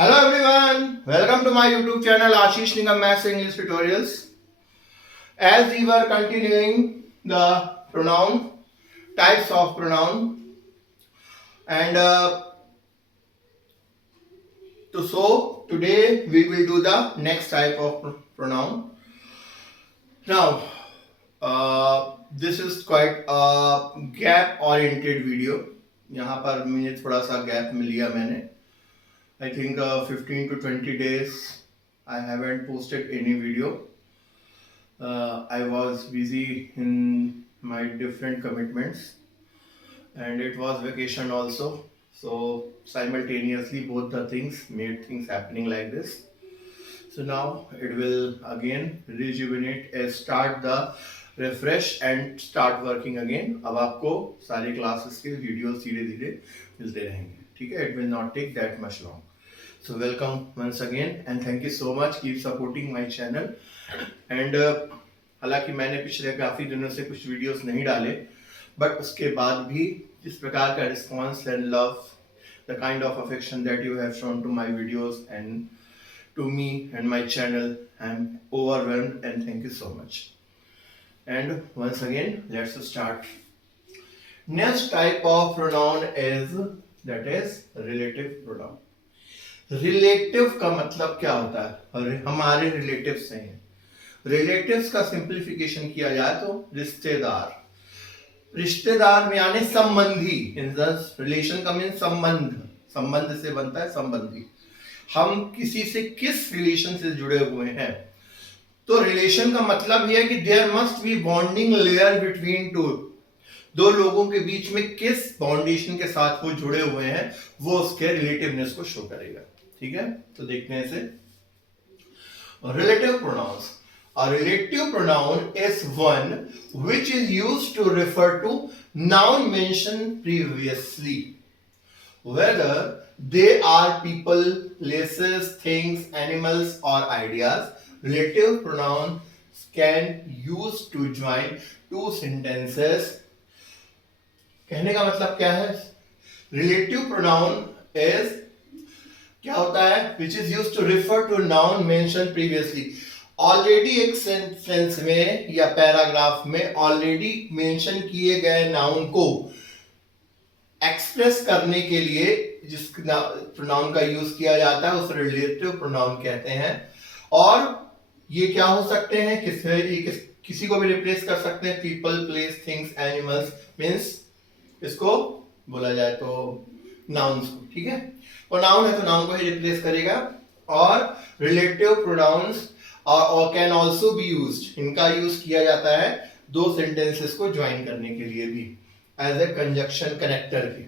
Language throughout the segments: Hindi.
Hello everyone, welcome to my YouTube channel Ashish Nigam Maths English Tutorials. As we were continuing the pronoun, types of pronoun, and so today we will do the next type of pronoun. Now, this is quite a gap oriented video. यहाँ पर मुझे थोड़ा सा गैप मिल गया मैंने. I think 15 to 20 days I haven't posted any video. I was busy in my different commitments and it was vacation also. So simultaneously both the things made things happening like this. So now it will again rejuvenate, start the refresh and start working again. अब आपको सारी classes के videos धीरे धीरे मिलते रहेंगे, ठीक है? It will not take that much long. So welcome once again and thank you so much. Keep supporting my channel. And हालांकि मैंने पिछले काफ़ी दिनों से कुछ वीडियोस नहीं डाले, बट उसके बाद भी जिस प्रकार का response and love, the kind of affection that you have shown to my videos and to me and my channel, I am overwhelmed and thank you so much. And once again, let's start. Next type of pronoun is relative pronoun. Relative का मतलब क्या होता है? और हमारे रिलेटिव्स हैं. रिलेटिव्स का सिंप्लीफिकेशन किया जाए तो रिश्तेदार. रिश्तेदार में यानी संबंधी. इन द रिलेशन का मीन संबंध. संबंध से बनता है संबंधी. हम किसी से किस रिलेशन से जुड़े हुए हैं. तो रिलेशन का मतलब यह है कि there must be bonding layer between two. दो लोगों के बीच में किस बाउंडेशन के साथ वो जुड़े हुए हैं, वो उसके रिलेटिवनेस को शो करेगा. ठीक है, तो देखते हैं इसे. Relative pronouns. A relative pronoun is one which is used to refer to noun mentioned previously, whether they are people, places, things, animals or ideas. Relative pronouns can use to join two sentences. कहने का मतलब क्या है? Relative pronoun is क्या होता है? Which is used to refer to noun mentioned previously. Already एक सेंटेंस में या पैराग्राफ में ऑलरेडी मेंशन किए गए नाउन को एक्सप्रेस करने के लिए जिस प्रोनाउन का यूज किया जाता है उस रिलेटिव प्रोनाउन कहते हैं. और ये क्या हो सकते हैं? किसी को भी रिप्लेस कर सकते हैं. People, place, things, animals, means इसको बोला जाए तो नाउन्स को. ठीक है, और नाउन है तो नाउन को ही रिप्लेस करेगा. और रिलेटिव प्रोनाउंस और कैन ऑल्सो बी यूज्ड. इनका यूज किया जाता है दो सेंटेंसेस को ज्वाइन करने के लिए भी एज ए कंजक्शन कनेक्टर के.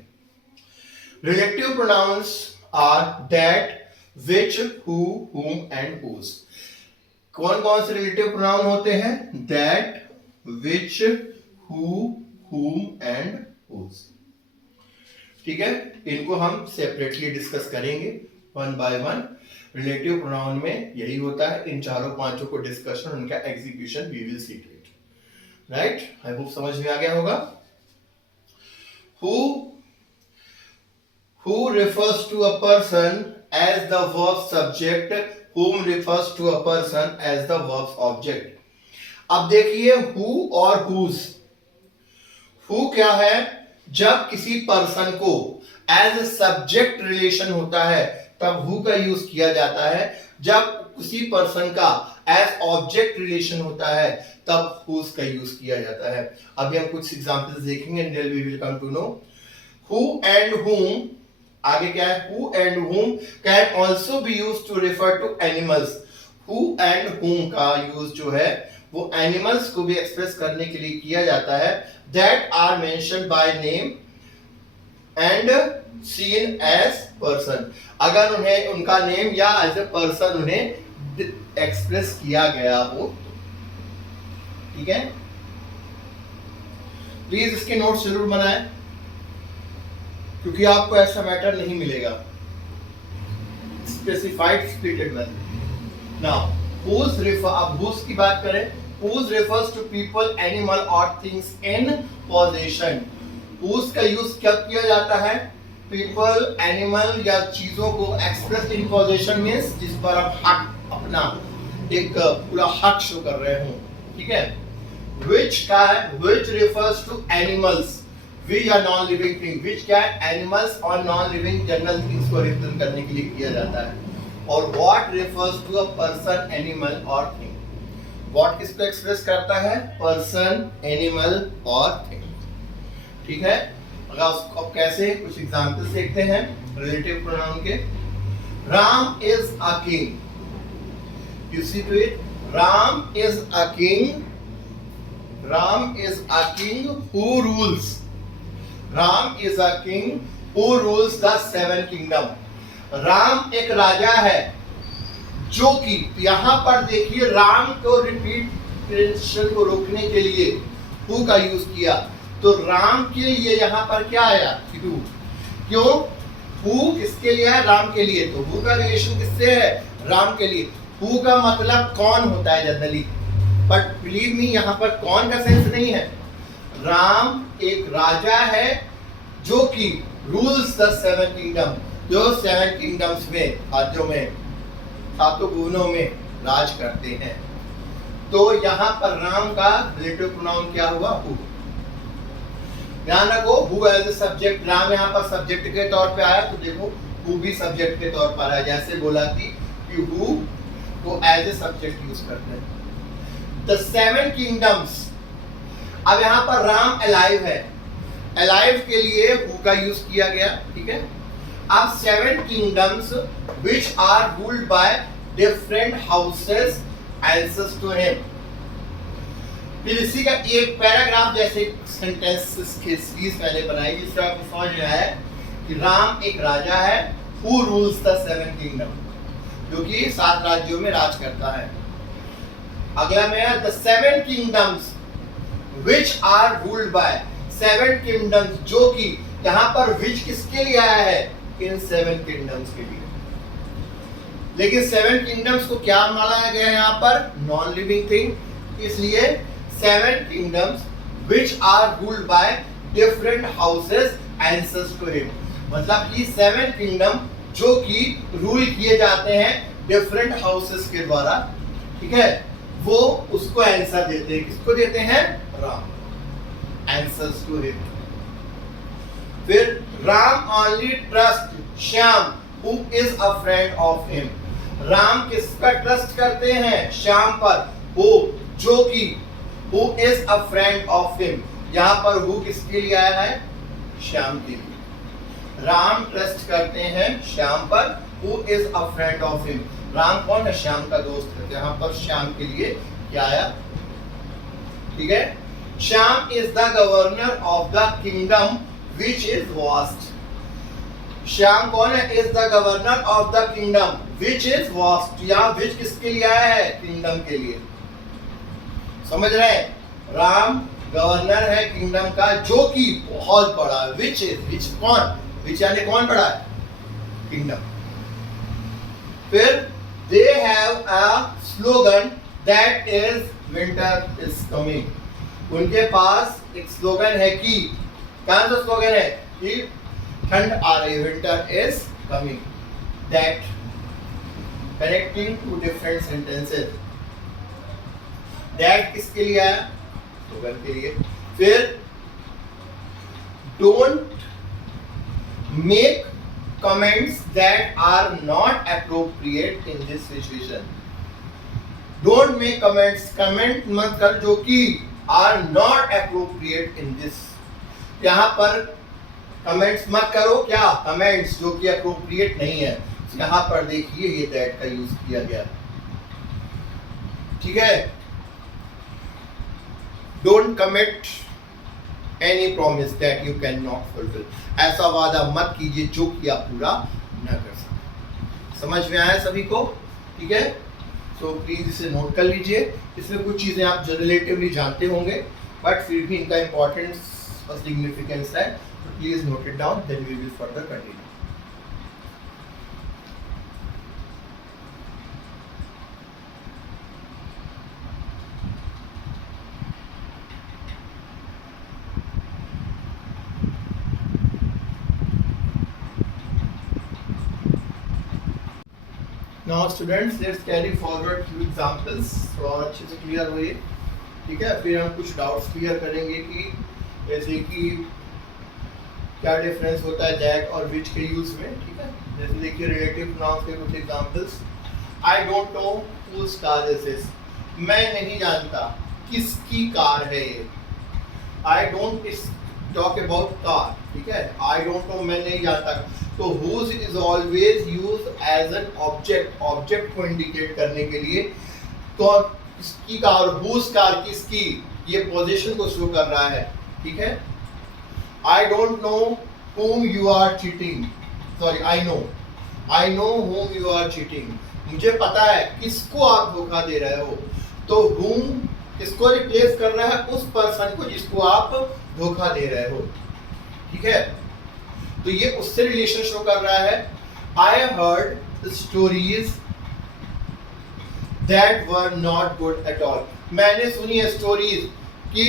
Relative pronouns are that, which, who, whom and whose. कौन कौन से रिलेटिव प्रोनाउन होते हैं? That, which, who, whom and whose. ठीक है, इनको हम सेपरेटली डिस्कस करेंगे one by one. Relative pronoun में यही होता है. इन चारों पांचों को डिस्कशन, उनका execution we will see to it. Right, I hope समझ में आ गया होगा. Who refers to a person as the verb subject, whom refers to a person as the verb object. अब देखिए हु और whose. हु क्या है? जब किसी पर्सन को एज ए सब्जेक्ट रिलेशन होता है तब हु का यूज किया जाता है. जब किसी पर्सन का एज ऑब्जेक्ट रिलेशन होता है तब हुज का यूज किया जाता है. अभी हम कुछ एग्जांपल्स देखेंगे and then we will come to know. Who and whom, आगे क्या है? Who and whom can also be used to refer to animals. Who and whom का यूज जो है वो एनिमल्स को भी एक्सप्रेस करने के लिए किया जाता है. That are mentioned by name and seen as person. अगर उन्हें उनका नेम या एज ए पर्सन उन्हें एक्सप्रेस किया गया हो. ठीक है, प्लीज इसके नोट्स जरूर बनाएं क्योंकि आपको ऐसा मैटर नहीं मिलेगा स्पेसिफाइड स्प्लिटेड में. नाउ whose refer, अब whose की बात करें. whose refers to people, animal or things in possession. whose का यूज कब किया जाता है? पीपल, एनिमल या चीजों को एक्सप्रेस इन पोजीशन मीन्स जिस पर आप हक अपना एक पूरा हक शो कर रहे हो, ठीक है। which क्या है, which refers to animals, we या नॉन लिविंग थिंग, which क्या है, एनिमल्स और नॉन लिविंग जनरल थिंग्स को रिप्रेजेंट करने के लिए किया जाता है। और what refers to a person, animal और thing, what किसको एक्सप्रेस करता है, पर्सन, एनिमल और थिंग, ठीक है। अगर उसको अब कैसे, कुछ एग्जांपल्स देखते हैं रिलेटिव प्रोनाउन के। Ram is a king, you see to it, Ram is a king, Ram is a king who rules, Ram is a king who rules the seven kingdom। Ram एक राजा है जो कि, यहां पर देखिए राम को रिपीटेशन को रोकने के लिए who का यूज किया, तो राम के लिए यहां पर क्या आया, who। क्यों, who किसके लिए है, राम के लिए, तो who का रिलेशन किससे है, राम के लिए। हु का मतलब कौन होता है जनरली, बट बिलीव मी यहाँ पर कौन का सेंस नहीं है। राम एक राजा है जो कि रूल्स द सेवन किंगडम, जो सेवन किंगडम्स में, राज्यों में, सातों भुवनों में राज करते हैं। तो यहाँ पर राम का रिलेटिव प्रोनाउन क्या हुआ, हु। ध्यान रखो, who as a subject, Ram यहाँ पर सब्जेक्ट के तौर पे आया, तो देखो हु भी सब्जेक्ट के तौर पर आया, जैसे बोला थी कि who co as a subject use करते हैं। द सेवन किंगडम्स, अब यहां पर राम अलाइव है, अलाइव के लिए हु का यूज किया गया, ठीक है। अब seven kingdoms which are ruled by different houses answers to him. फिर इसी का एक पैराग्राफ जैसे सेंटेंस की सीरीज मैंने बनाई जिससे आपको समझ में आया कि राम एक राजा है who rules the seven kingdom, जो कि 7 राज्यों में राज करता है। अगला में है the seven kingdoms which are ruled by, 7 kingdoms जो कि, यहां पर विच किसके लिए आया है, इन 7 किंगडम्स के लिए। लेकिन 7 किंगडम्स को क्या माना गया है यहाँ पर, नॉन लिविंग थिंग, इसलिए 7 kingdoms which are ruled by different houses answers to him, मतलब कि 7 किंगडम जो कि रूल किए जाते हैं डिफरेंट हाउसेस के द्वारा, ठीक है, वो उसको आंसर देते हैं, किसको देते हैं, राम, आंसर्स टू हिम। फिर Ram only trust Shyam who is a friend of him, Ram किसका ट्रस्ट करते हैं, श्याम पर, वो जो कि who is a friend of him, यहां पर हु किसके लिए आया है, श्याम के लिए। राम ट्रस्ट करते हैं श्याम पर, who is a friend of him, Ram कौन है, श्याम का दोस्त है, यहाँ पर श्याम के लिए क्या आया, ठीक है। Shyam is the governor of the kingdom which is vast, Shyam कौन है, is the governor of the kingdom which is vast, यहाँ विच किसके लिए आया है, किंगडम के लिए, समझ रहे हैं। राम गवर्नर है किंगडम का जो कि बहुत बड़ा है, विच इज, विच कौन, विच यानी कौन बड़ा है, किंगडम। फिर they have a slogan that is winter is coming, उनके पास एक स्लोगन है कि, कौन सा स्लोगन है, कि ठंड आ रही है, winter is coming, that connecting to different sentences, that किसके लिए आया, स्लोगन के लिए। फिर don't make comments that are not appropriate in this situation, don't make comments, comment मत कर जो कि are not appropriate in this, यहाँ पर comments मत करो, क्या comments जो कि appropriate नहीं है, यहाँ पर देखिए ये that का यूज किया गया, ठीक है। don't commit any promise that you cannot fulfill, ऐसा वादा मत कीजिए जो कि आप पूरा न कर सकते। समझ में आया सभी को, ठीक है। तो प्लीज इसे नोट कर लीजिए, इसमें कुछ चीजें आप रिलेटिवली जानते होंगे बट फिर भी इनका इंपॉर्टेंस और सिग्निफिकेंस है, तो please note it down, then we will further continue. Now students let's carry forward to examples, थोड़ा और अच्छे से क्लियर हो ये, ठीक है। फिर हम कुछ डाउट्स क्लियर करेंगे कि जैसे कि क्या डिफरेंस होता है दैट और विच के यूज में, ठीक है। जैसे देखिए रिलेटिव प्रोनाउंस के कुछ examples. I don't know whose car is this, मैं नहीं जानता किसकी कार है ये। I don't talk about car, ठीक है। आई डोंट नो मैं नहीं जानता, तो whose is always used as an object, object को इंडिकेट करने के लिए। तो किसकी कार, हुज कार किसकी, ये पोजीशन को शो कर रहा है, ठीक है। I don't no whom you are cheating, sorry I know whom you are cheating, मुझे पता है किसको आप धोखा दे रहे हो। तो whom किसको रिप्लेस कर रहा है, उस पर्सन को जिसको आप धोखा दे रहे हो, ठीक है। तो ये उससे रिलेशन शो कर रहा है। I heard stories that were not good at all, मैंने सुनी है स्टोरीज कि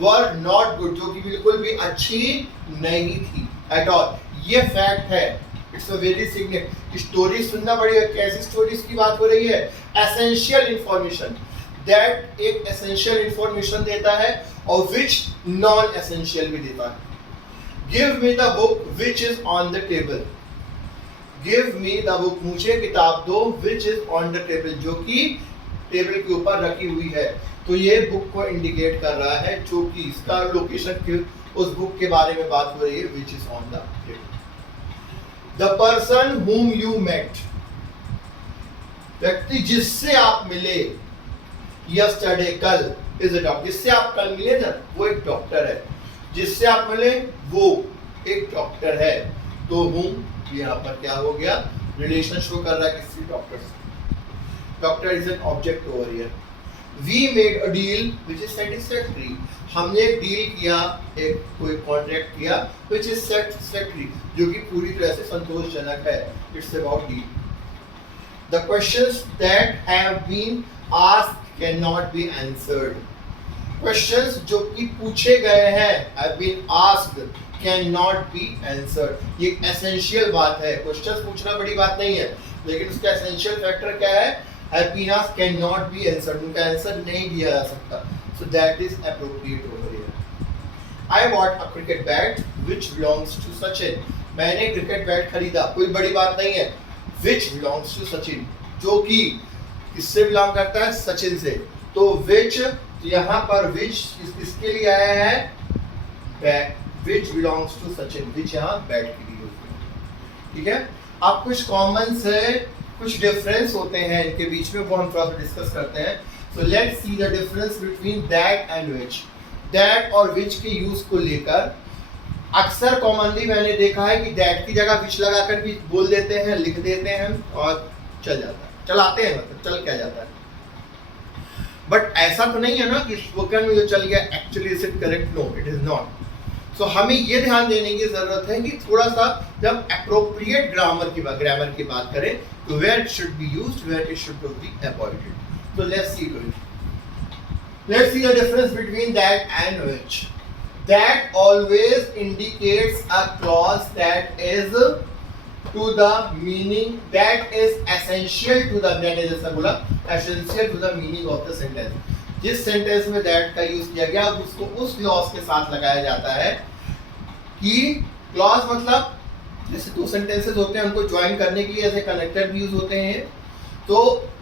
were not good, जो कि बिल्कुल भी अच्छी नहीं थी at all, ये फैक्ट है। It's a very significant. Story सुनना पड़ेगा, कैसी स्टोरीज की बात हो रही है, एसेंशियल इंफॉर्मेशन, दैट एक एसेंशियल इंफॉर्मेशन देता है और विच नॉन एसेंशियल भी देता है। Give me the book which is on the table, give me the book, मुझे किताब दो, which is on the table, जो कि टेबल के ऊपर रखी हुई है। तो ये बुक को इंडिकेट कर रहा है, जो कि इसका लोकेशन उस बुक के बारे में बात हो रही है, which is on the table. The person whom you met, व्यक्ति जिससे आप मिले yesterday, कल, इज अ डॉक्टर, जिससे आप कल मिले ना वो एक डॉक्टर है, जिससे आप मिले वो एक डॉक्टर है। तो whom यहाँ पर क्या हो गया, रिलेशन शो कर रहा है किसी डॉक्टर से। Doctor is an object over here. We made a deal which is satisfactory, हमने एक डील किया, एक कोई कॉन्ट्रैक्ट किया which is satisfactory, जो कि पूरी तरह से संतोषजनक है। It's about deal. The questions that have been asked cannot be answered. Questions जो कि पूछे गए हैं have been asked cannot be answered. ये एसेंशियल बात है। क्वेश्चंस पूछना बड़ी बात नहीं है, लेकिन उसका एसेंशियल फैक्टर क्या है, happiness can not be answered, उनका आंसर नहीं दिया जा सकता। So that is appropriate over here. I bought a cricket bat which belongs to Sachin, मैंने क्रिकेट बैट खरीदा, कोई बड़ी बात नहीं है। व्हिच बिलोंग्स टू सचिन, जो कि किससे बिलोंग करता है, सचिन से। तो व्हिच यहाँ पर व्हिच किसके लिए आया है, bat, which belongs to Sachin, which यहाँ बैट के लिए, ठीक है। अब कुछ कॉमन से कुछ डिफरेंस होते हैं इनके बीच में, वो हम थोड़ा सा डिस्कस करते हैं। So let's see the difference between that and which. That और विच के यूज को लेकर अक्सर कॉमनली मैंने देखा है कि दैट की जगह विच लगाकर भी बोल देते हैं, लिख देते हैं और चल जाता है, चलाते हैं, मतलब चल क्या जाता है। बट ऐसा तो नहीं है ना कि स्पोकन में जो चल गया actually is it correct, no it is not. तो हमें ये ध्यान देने की जरूरत है कि थोड़ा सा जब एप्रोप्रिएट ग्रामर की बात करें तो where it should be used, where it should be avoided. So let's see the difference between that and which. That always indicates a clause that is to the meaning, that is essential to the, मैंने जैसा बोला essential to the meaning of the sentence. जिस सेंटेंस में that का यूज किया गया उसको उस क्लॉज के साथ लगाया जाता है। कि क्लॉज मतलब जैसे दो सेंटेंसेस होते हैं उनको ज्वाइन करने के लिए ऐसे कनेक्टर भी यूज होते हैं, तो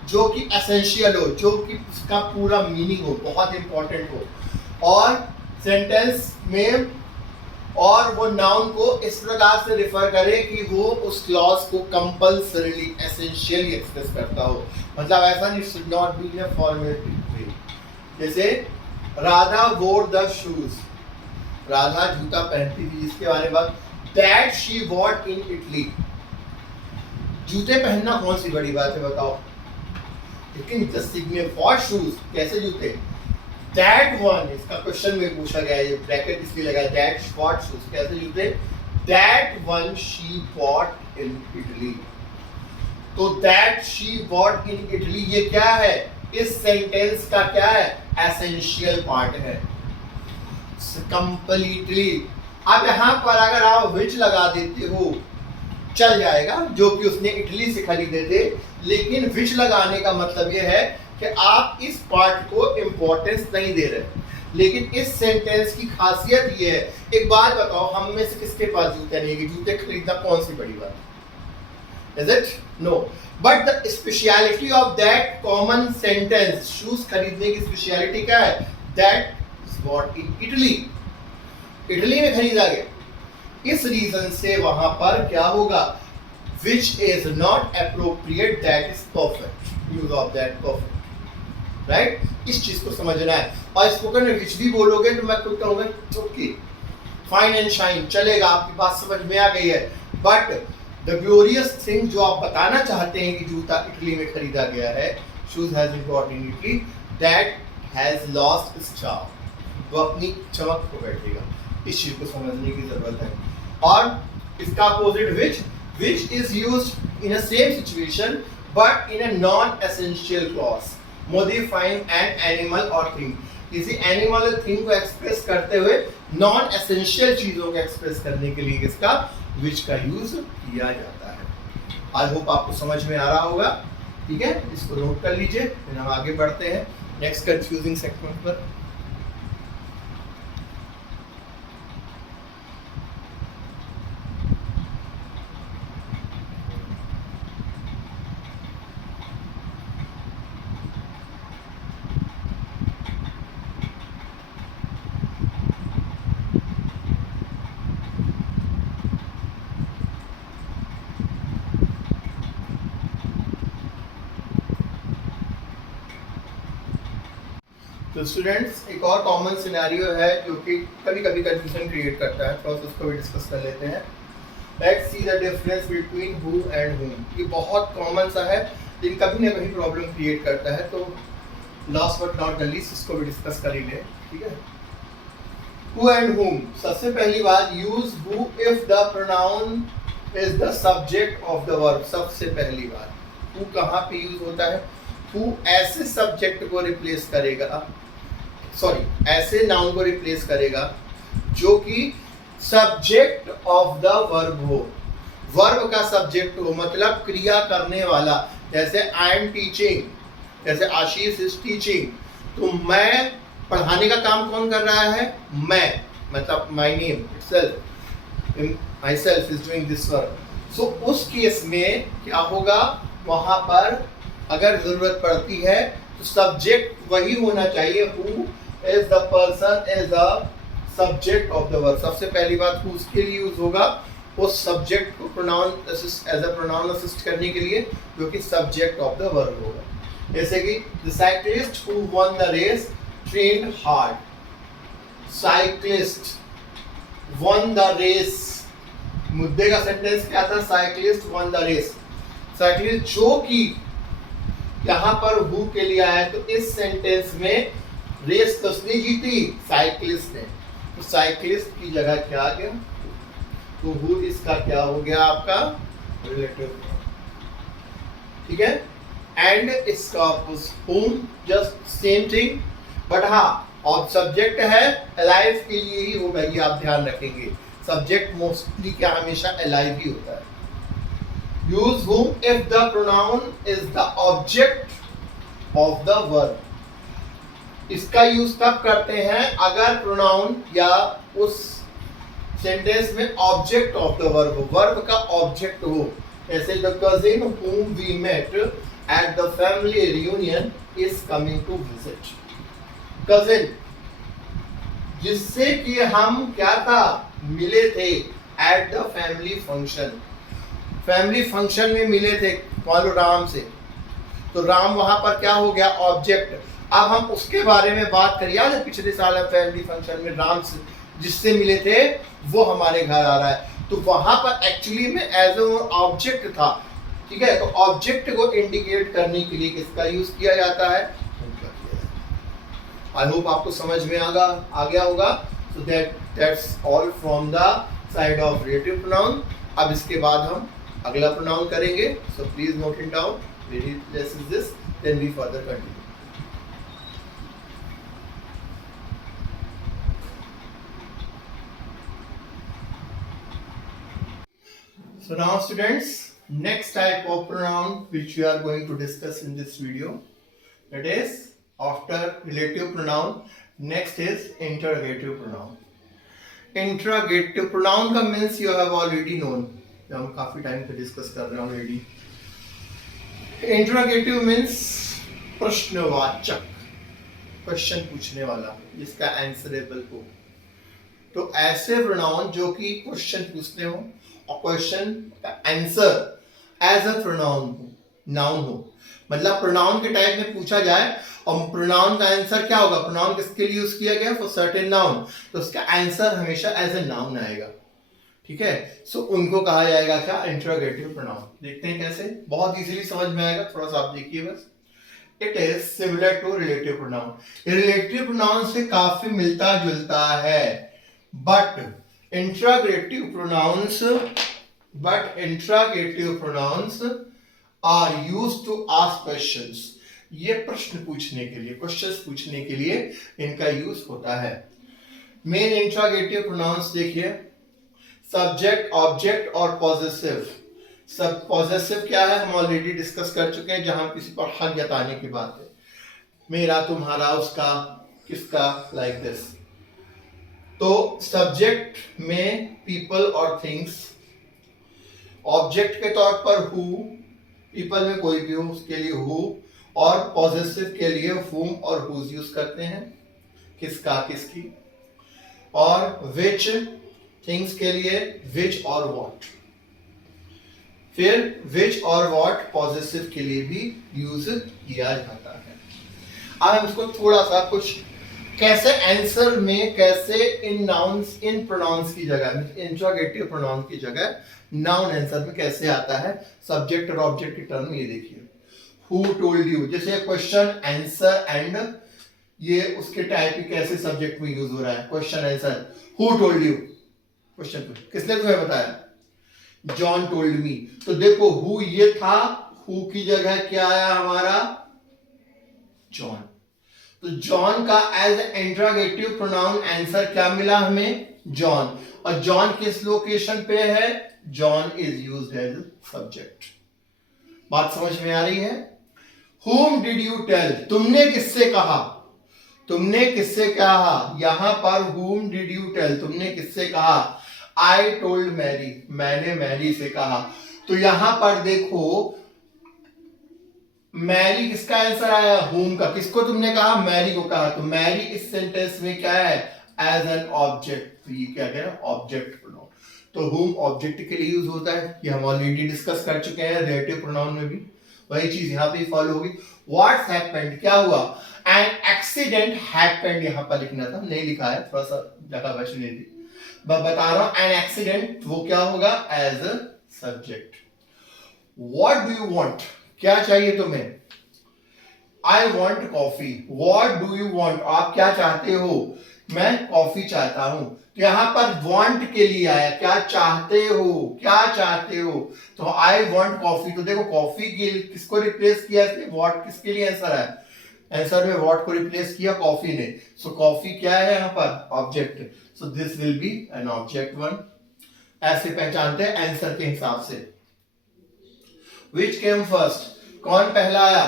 जो कि एसेंशियल हो, जो कि उसका पूरा मीनिंग हो, बहुत इंपॉर्टेंट हो, और सेंटेंस में और वो नाउन को इस प्रकार से रिफर करे कि वो उस क्लॉज को कंपल्सरीली एसेंशियली एक्सप्रेस करता हो। मतलब ऐसा नहीं, should not be in a formative way. जैसे राधा वोर द शूज, राधा जूता पहनती थी, इसके बारे में that she what in Italy. जूते पहनना कौन सी बड़ी बात है बताओ, लेकिन फॉर शूज, कैसे जूते, दैट वन, इसका क्वेश्चन में पूछा गया है, ये ब्रैकेट इसलिए लगा है, दैट फॉर शूज, कैसे जूते, that one she what in Italy. तो that she what in Italy ये क्या है, इस सेंटेंस का क्या है, एसेंशियल पार्ट है कंप्लीटली। अब यहाँ पर अगर आप विच लगा देते हो, चल जाएगा, जो कि उसने इटली से खरीदे थे। लेकिन विच लगाने का मतलब यह है कि आप इस पार्ट को इंपॉर्टेंस नहीं दे रहे। लेकिन इस सेंटेंस की खासियत ये है, एक बात बताओ, हम में से किसके पास जूते नहीं है? जूते खरीदना कौन सी बड़ी बात है? Is it? No. But the speciality of that common sentence, shoes खरीदने की स्पेशलिटी क्या है? That is bought in Italy, Italy में खरीदा गया। इस रीजन से वहां पर क्या होगा? Which is not appropriate, that is perfect, use of that perfect, right? इस चीज को समझना है। और स्पोकन में विच भी बोलोगे तो मैं खुद कहूंगा ओके, फाइन एंड शाइन, चलेगा, आपकी बात समझ में आ गई है। बट द ग्लोरियस थिंग जो आप बताना चाहते हैं कि जूता इटली में खरीदा गया है, shoes has been bought in Italy, that has lost its charm, वो अपनी चमक खो बैठेगा। इस चीज को समझने की जरूरत है। और इसका opposite which is used in a same situation but in a non essential clause, modifying an animal और थिंग। किसी एनिमल और थिंग को एक्सप्रेस करते हुए नॉन एसेंशियल चीजों को एक्सप्रेस करने के लिए किसका? विच का यूज किया जाता है। आई होप आपको समझ में आ रहा होगा। ठीक है, इसको नोट कर लीजिए, फिर हम आगे बढ़ते हैं नेक्स्ट कंफ्यूजिंग सेगमेंट पर। तो स्टूडेंट्स, एक और कॉमन सिनेरियो है जो कि कभी कभी कंफ्यूजन क्रिएट करता है, थोड़ा सा उसको भी डिस्कस कर लेते हैं। Let's see the difference between who and हुम। ये बहुत कॉमन सा है लेकिन कभी ना कभी प्रॉब्लम क्रिएट करता है, तो last but not the least इसको भी डिस्कस कर ही ले। ठीक है, हु एंड हुम। सबसे पहली बात, use who if the pronoun is the subject of the verb. सबसे पहली बात, हु कहाँ पे यूज होता है? हु ऐसे सब्जेक्ट को रिप्लेस करेगा, सॉरी ऐसे नाउन को रिप्लेस करेगा जो कि सब्जेक्ट ऑफ द वर्ब हो, वर्ब का सब्जेक्ट हो, मतलब क्रिया करने वाला। जैसे आई एम टीचिंग, जैसे आशीष इज टीचिंग, तो मैं पढ़ाने का काम कौन कर रहा है? मैं, मतलब my name itself, myself is doing this work. So उस केस में क्या होगा? वहां पर अगर जरूरत पड़ती है तो सब्जेक्ट वही होना चाहिए, who is the person is the subject of the verb. सबसे पहली बात, हु उसके लिए यूज होगा उस सब्जेक्ट को pronoun assist, as a pronoun assist करने के लिए, जो कि सब्जेक्ट ऑफ द वर्ब होगा। जैसे कि the cyclist who won the race trained hard, cyclist won the race, मुद्दे का सेंटेंस क्या था? Cyclist won the race. Cyclist जो कि यहाँ पर हु के लिए आया, तो इस सेंटेंस में रेस किसने जीती? साइक्लिस्ट ने। तो साइक्लिस्ट की जगह क्या आ गया? तो हु इसका क्या हो गया? आपका रिलेटिव। ठीक है, एंड इसका हुम, जस्ट सेम थिंग, बट हाँ, और सब्जेक्ट है अलाइव के लिए ही होगा, ये आप ध्यान रखेंगे। सब्जेक्ट मोस्टली क्या हमेशा अलाइव ही होता है। Use whom if the pronoun is the object of the verb। इसका यूज तब करते हैं अगर प्रोनाउन या उस सेंटेंस में object of the verb, verb का ऑब्जेक्ट हो। जैसे the cousin whom we met at the family reunion is coming to visit। Cousin जिससे कि हम क्या था? मिले थे at the family function, family function में मिले थे, मान लो राम से, तो राम वहां पर क्या हो गया? ऑब्जेक्ट। अब हम उसके बारे में बात करें, याद है पिछले साल हम फैमिली फंक्शन में राम से जिससे मिले थे वो हमारे घर आ रहा है, तो वहां पर एक्चुअली में एज ऑब्जेक्ट था। ठीक है, तो ऑब्जेक्ट को इंडिकेट करने के लिए किसका यूज किया जाता है? आई होप आपको समझ में आ गया होगा। So that's all from the side of relative pronoun. अब इसके बाद हम अगला प्रोनाउन करेंगे, so please note it down, very less is this, then we further continue. So now students, next type of pronoun which we are going to discuss in this video, that is after relative pronoun, next is interrogative pronoun. Interrogative pronoun का means you have already known, हम काफी टाइम पे डिस्कस कर रहे हैं ऑलरेडी. इंट्रोगेटिव मीन्स प्रश्नवाचक, क्वेश्चन पूछने वाला जिसका आंसरेबल हो. तो ऐसे प्रोनाउन जो कि क्वेश्चन पूछते हो और क्वेश्चन का आंसर एज अ प्रोनाउन हो, नाउन हो. मतलब प्रोनाउन के टाइप में पूछा जाए और प्रोनाउन का आंसर क्या होगा, प्रोनाउन किसके लिए यूज किया गया, फॉर सर्टेन नाउन, तो उसका आंसर हमेशा एज ए नाउन आएगा. ठीक है, सो उनको कहा जाएगा क्या, इंट्रोगेटिव प्रोनाउन. देखते हैं कैसे, बहुत इजीली समझ में आएगा, थोड़ा सा आप देखिए बस. It is similar to relative pronoun. Relative pronoun से काफी मिलता जुलता है, but interrogative pronouns are used to ask questions. ये प्रश्न पूछने के लिए, क्वेश्चंस पूछने के लिए इनका यूज होता है. मेन इंट्रोगेटिव प्रोनाउंस देखिए, सब्जेक्ट, ऑब्जेक्ट और पॉजेसिव. सब पॉजेसिव क्या है हम ऑलरेडी डिस्कस कर चुके हैं, जहां किसी पर हक जताने की बात है, मेरा, तुम्हारा, उसका, किसका, लाइक दिस. तो सब्जेक्ट में पीपल और थिंग्स, ऑब्जेक्ट के तौर पर हु, पीपल में कोई भी हो उसके लिए हु, और पॉजेसिव के लिए whom और whose यूज करते हैं, किसका, किसकी. और विच, थिंग्स के लिए विच और व्हाट. फिर विच और व्हाट पॉजेसिव के लिए भी यूज किया जाता है. अब हम इसको थोड़ा सा कुछ कैसे आंसर में, कैसे इन नाउन्स, इन प्रोनाउंस की जगह, इंट्रोगेटिव प्रोनाउन की जगह नाउन आंसर में कैसे आता है सब्जेक्ट और ऑब्जेक्ट की टर्म. ये देखिए, हु टोल्ड यू, जैसे क्वेश्चन आंसर एंड ये उसके टाइप की कैसे सब्जेक्ट में यूज हो रहा है, question answer. Who told you, question किसने तुम्हें बताया, जॉन टोल्ड मी. तो देखो हु ये था, हु की जगह क्या आया हमारा, जॉन. तो जॉन का एज इंट्रोगेटिव प्रोनाउन आंसर क्या मिला हमें, जॉन. और जॉन किस लोकेशन पे है, John is used as subject. बात समझ में आ रही है. Whom did you tell, तुमने किससे कहा, तुमने किससे कहा. यहां पर whom did you tell, तुमने किससे कहा. I told Mary, मैंने मैरी से कहा. तो यहां पर देखो मैरी किसका आंसर आया, whom का. किसको तुमने कहा, मैरी को कहा. तो मैरी इस सेंटेंस में क्या है, एज एन ऑब्जेक्ट. तो ये क्या कह रहा है, ऑब्जेक्ट प्रोनाउन. तो whom ऑब्जेक्ट के लिए यूज होता है, ये हम ऑलरेडी डिस्कस कर चुके हैं रिलेटिव प्रोनाउन में भी. वही चीज यहां पे फॉलो होगी. व्हाट्स हैपेंड, क्या हुआ, एन एक्सीडेंट हैपेंड यहां पर लिखना था, नहीं लिखा है, थोड़ा सा जगह बचने दी. बता रहा हूं एन एक्सीडेंट, वो क्या होगा, as a subject. What do you want, क्या चाहिए तुम्हें. I want coffee. What do you want, आप क्या चाहते हो, मैं कॉफी चाहता हूं. तो यहां पर वांट के लिए आया, क्या चाहते हो, क्या चाहते हो. तो आई वांट कॉफी. तो देखो कॉफी के किसको रिप्लेस किया इसने, व्हाट किसके लिए आंसर है, आंसर में व्हाट को रिप्लेस किया कॉफी ने. सो कॉफी क्या है यहां पर, object. So this will be an object one. ऐसे पहचानते हैं आंसर के हिसाब से. विच केम फर्स्ट, कौन पहला आया,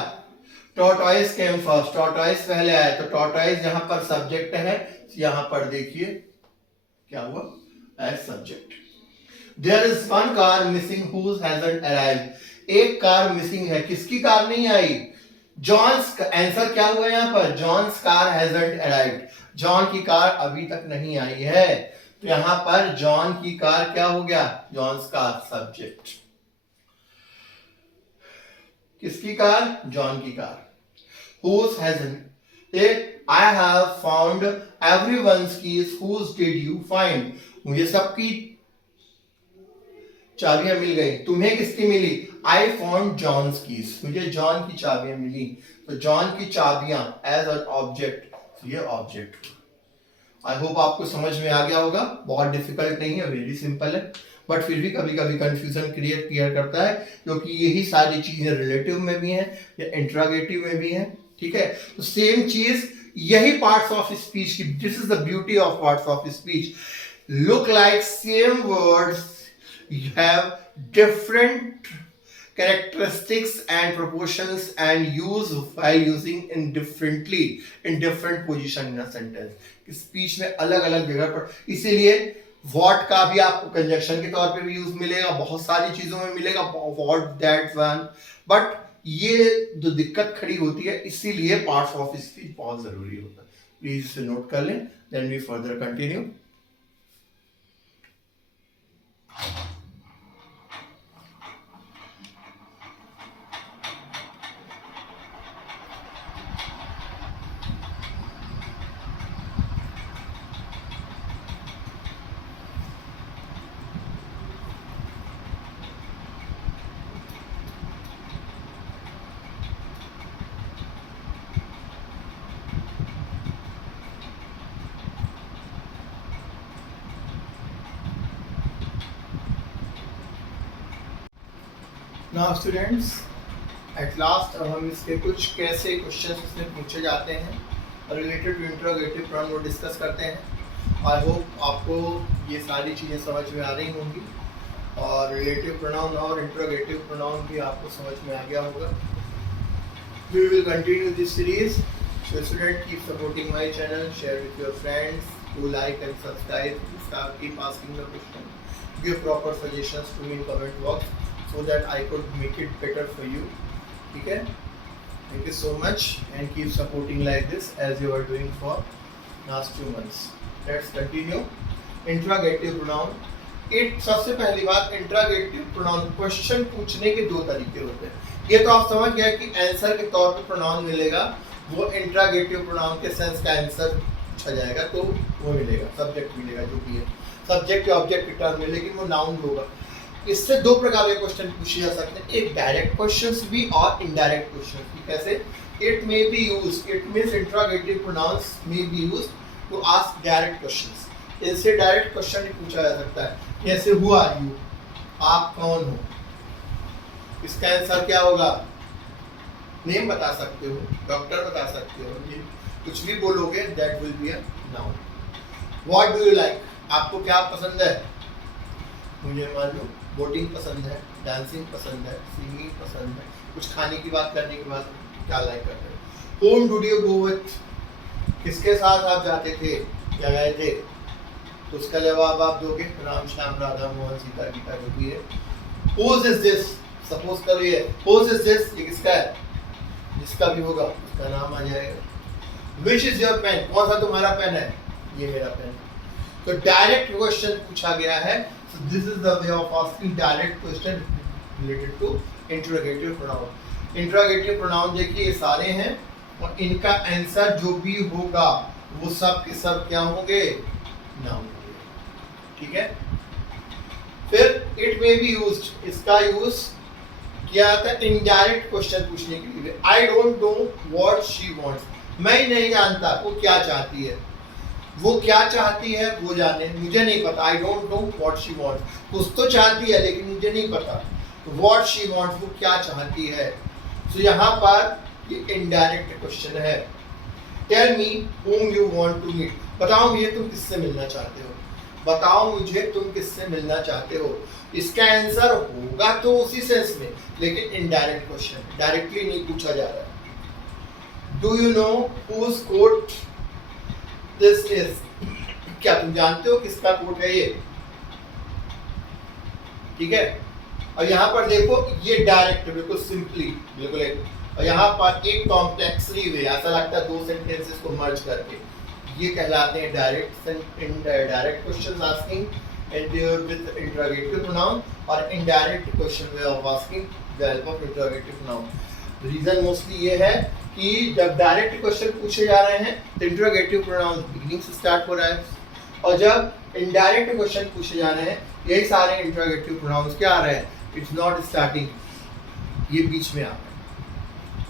टॉर्टोइस केम फर्स्ट, टॉर्टोइस पहले आया. तो टॉर्टोइस यहां पर सब्जेक्ट है, यहां पर देखिए क्या हुआ, as subject. There is one car missing whose hasn't arrived, एक कार मिसिंग है, किसकी कार नहीं आई, जॉन्स. आंसर क्या हुआ यहां पर, John's car hasn't arrived, John की कार अभी तक नहीं आई है. तो यहां पर जॉन की कार क्या हो गया, जॉन्स कार, सब्जेक्ट. किसकी कार, जॉन की car. whose hasn't, I have found everyone's keys, whose did you find, मुझे सबकी चाबियां मिल गई, तुम्हें किसकी मिली, I found John's keys, मुझे जॉन की चाबियां मिली. तो जॉन की चाबियां एज एन ऑब्जेक्ट, ये ऑब्जेक्ट. आई होप आपको समझ में आ गया होगा, बहुत डिफिकल्ट नहीं है, वेरी सिंपल है, बट फिर भी कभी कभी कंफ्यूजन क्रिएट करता है, क्योंकि यही सारी चीजें रिलेटिव में भी हैं या इंट्रोगेटिव में भी हैं. ठीक है, तो सेम चीज यही पार्ट्स ऑफ स्पीच की, this is the beauty of parts of speech, look like same words, you have different characteristics and proportions and use while using in differently in different position in a sentence. Speech में अलग अलग जगह पर, इसीलिए what का भी आपको कंजक्शन के तौर पे भी यूज मिलेगा, बहुत सारी चीजों में मिलेगा what, that, one, बट ये जो दिक्कत खड़ी होती है, इसीलिए पार्ट्स ऑफ स्पीच बहुत जरूरी होता है. प्लीज इसे नोट कर लें, then we further continue. Now students, at last अब हम इसके कुछ कैसे क्वेश्चन इसमें पूछे जाते हैं रिलेटेड टू इंट्रोगेटिव प्रोनाउन वो डिस्कस करते हैं. आई होप आपको ये सारी चीज़ें समझ में आ रही होंगी और रिलेटिव प्रोनाउन और इंट्रोगेटिव प्रोनाउन भी आपको समझ में आ गया होगा. We will continue this series. So student, keep supporting my channel, share with your friends, do like and subscribe, keep asking the question, give proper suggestions to me in comment box so that I could make it better for you. Okay? Thank you so much and keep supporting like this as you are doing for last 2 months. Let's continue. Interrogative pronoun. सबसे पहली बात, इंट्रागेटिव प्रोनाउन क्वेश्चन पूछने के 2 तरीके होते हैं. ये तो आप समझ गए कि आंसर के तौर पे प्रोनाउन मिलेगा, वो इंट्रागेटिव प्रोनाउन के सेंस का आंसर पूछा जाएगा तो वो मिलेगा, सब्जेक्ट मिलेगा जो भी है, सब्जेक्ट या ऑब्जेक्ट के टर्म में, लेकिन वो नाउन होगा. इससे 2 प्रकार के क्वेश्चन पूछे जा सकते हैं, एक डायरेक्ट क्वेश्चंस भी और इनडायरेक्ट क्वेश्चंस भी. कैसे? It may be used, it means interrogative pronouns may be used to ask direct questions. इससे डायरेक्ट क्वेश्चन ही पूछा जा सकता है, जैसे हु आर यू, आप कौन हो. इसका आंसर क्या होगा? नेम बता सकते हो, डॉक्टर बता सकते हो, कुछ भी बोलोगे that will be a noun. What do you like, आपको क्या पसंद है? मुझे मान लो बोटिंग पसंद है, डांसिंग पसंद है, सिंगिंग पसंद है. कुछ खाने की बात करने के बाद क्या लाइक करते हो? Home do you go with, किसके साथ आप जाते थे या गए थे? तो उसका जवाब आप दोगे राम श्याम राधा मोहन सीता गीता जो भी है. Whose is this, सपोज करिए whose is this, ये किसका है? जिसका भी होगा उसका नाम आ जाएगा. Which is your pen, कौन सा तुम्हारा पेन है? ये मेरा पेन. तो डायरेक्ट क्वेश्चन पूछा गया है. So this is the way of asking direct question related to interrogative pronoun. Interrogative pronoun देखिए ये सारे हैं और इनका आंसर जो भी होगा वो सब के सब क्या होंगे? नाउन. ठीक है. फिर इट मे बी यूज्ड, इसका यूज किया जाता है इनडायरेक्ट क्वेश्चन पूछने के लिए. आई don't know what she wants, मैं नहीं जानता वो क्या चाहती है. वो क्या चाहती है वो जाने, मुझे नहीं पता. आई don't know what she wants, कुछ तो चाहती है लेकिन मुझे नहीं पता. व्हाट शी वांट्स, वो क्या चाहती है. तो यहाँ पर ये इनडायरेक्ट क्वेश्चन है. Tell me whom you want to meet, बताओ मुझे तुम किससे मिलना चाहते हो. बताओ मुझे तुम किससे मिलना चाहते हो. इसका आंसर होगा तो उसी सेंस में, लेकिन इनडायरेक्ट क्वेश्चन, डायरेक्टली नहीं पूछा जा रहा है. Do you know whose coat this is, क्या तुम जानते हो किसका कोट है ये? ठीक है. और यहाँ पर देखो ये डायरेक्ट बिल्कुल सिंपली बिल्कुल एक, और यहाँ पर एक कॉम्प्लेक्सली वे, ऐसा लगता है 2 सेंटेंसेस को मर्ज करके, ये कहलाते हैं direct direct question asking and with interrogative pronoun, और indirect question way of asking with help of interrogative pronoun. Reason mostly ये है कि जब डायरेक्ट क्वेश्चन पूछे जा रहे हैं तो इंट्रोगेटिव प्रोनाउन बिगिनिंग से स्टार्ट हो रहा है, और जब इनडायरेक्ट क्वेश्चन पूछे जा रहे हैं यही सारे इंट्रोगेटिव प्रोनाउंस क्या आ रहे हैं? इट्स नॉट स्टार्टिंग, ये बीच में आ रहा है.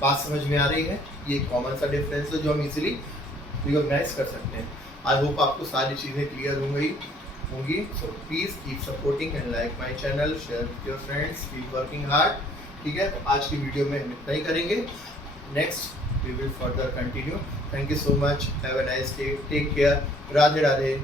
बात समझ में आ रही है? ये कॉमन सा डिफरेंस है जो हम इजीली रिकॉग्नाइज कर सकते हैं. आई होप आपको सारी चीज़ें क्लियर होंगी. So please keep supporting and like my channel, share with your friends, keep working hard. ठीक है. तो आज की वीडियो में हम इतना ही करेंगे. Next we will further continue. Thank you so much. Have a nice day. Take care. Radhe Radhe.